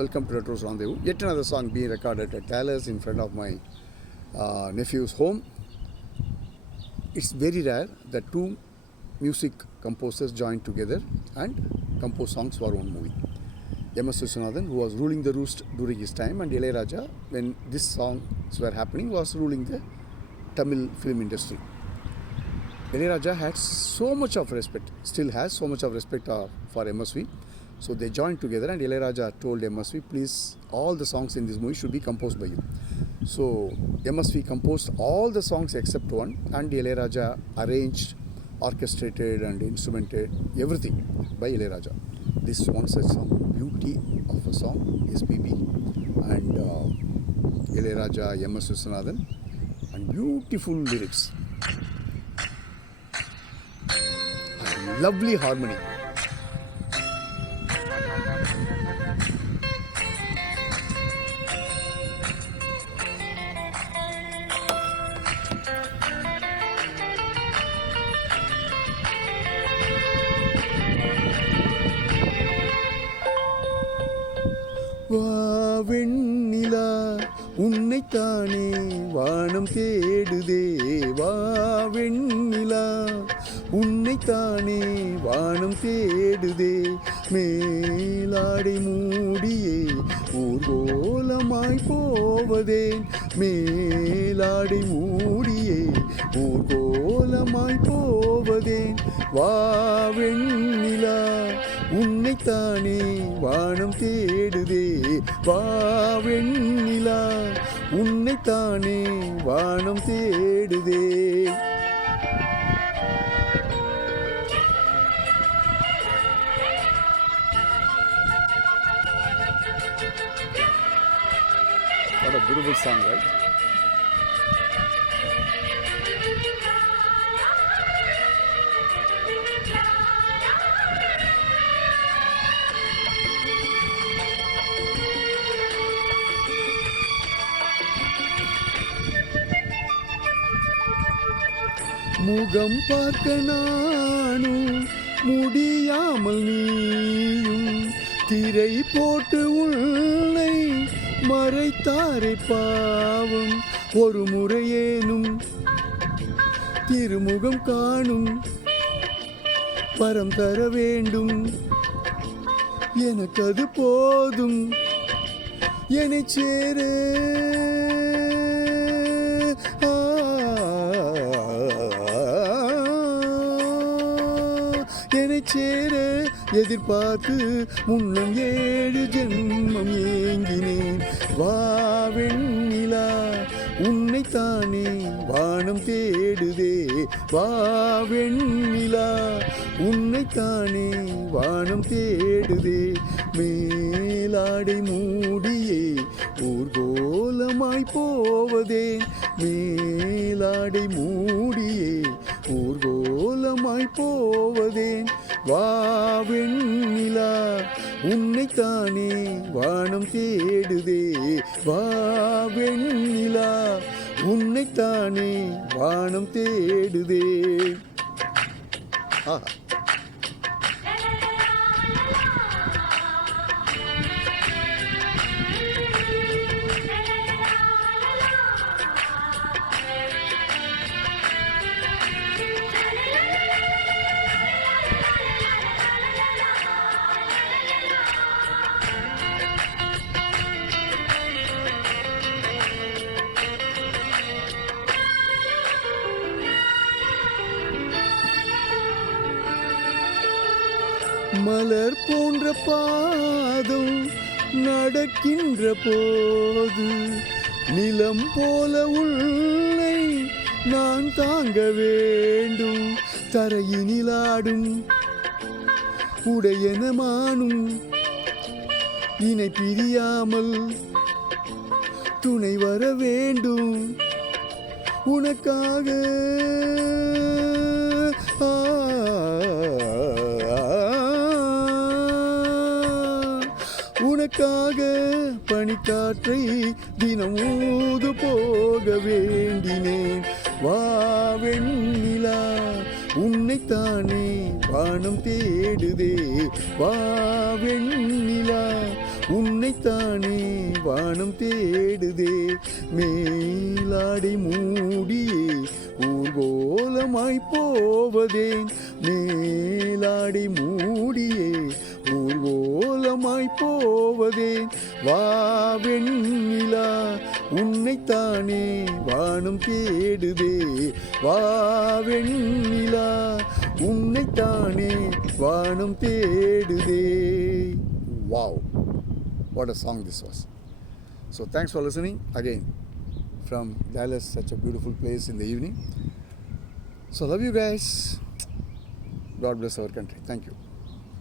Welcome to Retro Rendezvous. Yet another song being recorded at Taylor's in front of my nephew's home. It's very rare that two music composers join together and compose songs for one movie. M.S. Viswanathan, who was ruling the roost during his time, and Ilaiyaraaja, when these songs were happening, was ruling the Tamil film industry. Ilaiyaraaja had so much of respect, still has so much of respect for MSV. So they joined together, and Ilaiyaraaja told MSV, please, all the songs in this movie should be composed by you. So MSV composed all the songs except one, and Ilaiyaraaja arranged, orchestrated and instrumented everything by Ilaiyaraaja. This one such song, beauty of a song, SPB and Ilaiyaraaja, M.S. Viswanathan, and beautiful lyrics, and lovely harmony. வாவெண்ணிலா உன்னைத்தானே வானம் தேடுதே, வாவெண்ணிலா உன்னைத்தானே வானம் தேடுதே, மேலாடை மூடியே ஊர்கோலமாய் போவதேன், மேலாடை மூடியே ஊர்கோலமாய் போவதேன், வாவெண்ணிலா உன்னைத்தானே வானம் தேடுதே, வாவெண்ணிலா உன்னைத்தானே வானம் தேடுதே. What a beautiful song, right? முகம் பார்க்க நானும் முடியாமல் நீயும் திரை போட்டு உன்னை மறைத்தாரே பாவம், ஒரு முறையேனும் திருமுகம் காணும் வரம் தர வேண்டும், எனக்கு அது போதும் என்னை சேர, என்னை சேர எதிர்பார்த்து முன்னம் 7 ஜென்மம் ஏங்கினேன், வாவெண்ணிலா உன்னைத்தானே வானம் தேடுதே, வாவெண்ணிலா உன்னைத்தானே வானம் தேடுதே, மேலாடை மூடியே ஊர்கோலமாய் போவதேன், மேலாடை மூடியே ஊர்கோலமாய் போவதேன், வாவெண்ணிலா உன்னைத்தானே வானம் தேடுதே, வாவெண்ணிலா உன்னைத்தானே வானம் தேடுதே. மலர் போன்ற பாதம் நடக்கின்ற போது நிலம் போல உள்ளை நான் தாங்க வேண்டும், தரையினிலாடும் உடையனமானும் இணை பிரியாமல் துணை வர வேண்டும், உனக்காக உனக்காக பனிக்காற்றை தினம் ஊது போக வேண்டினேன், வாவெண்ணிலா உன்னைத்தானே வானம் தேடுதே, வாவெண்ணிலா உன்னைத்தானே வானம் தேடுதே, மேலாடை மூடியே ஊர்கோலமாய் போவதேன், மேலாடை மூடியே ஊர்கோலமாய் போவதேன். வா வெண்ணிலா உன்னைத்தானே வானம் தேடுதே, வா வெண்ணிலா உன்னைத்தானே வானம் தேடுதே. Wow, what a song this was. So thanks for listening again from Dallas, such a beautiful place in the evening. So love you guys. God bless our country. Thank you.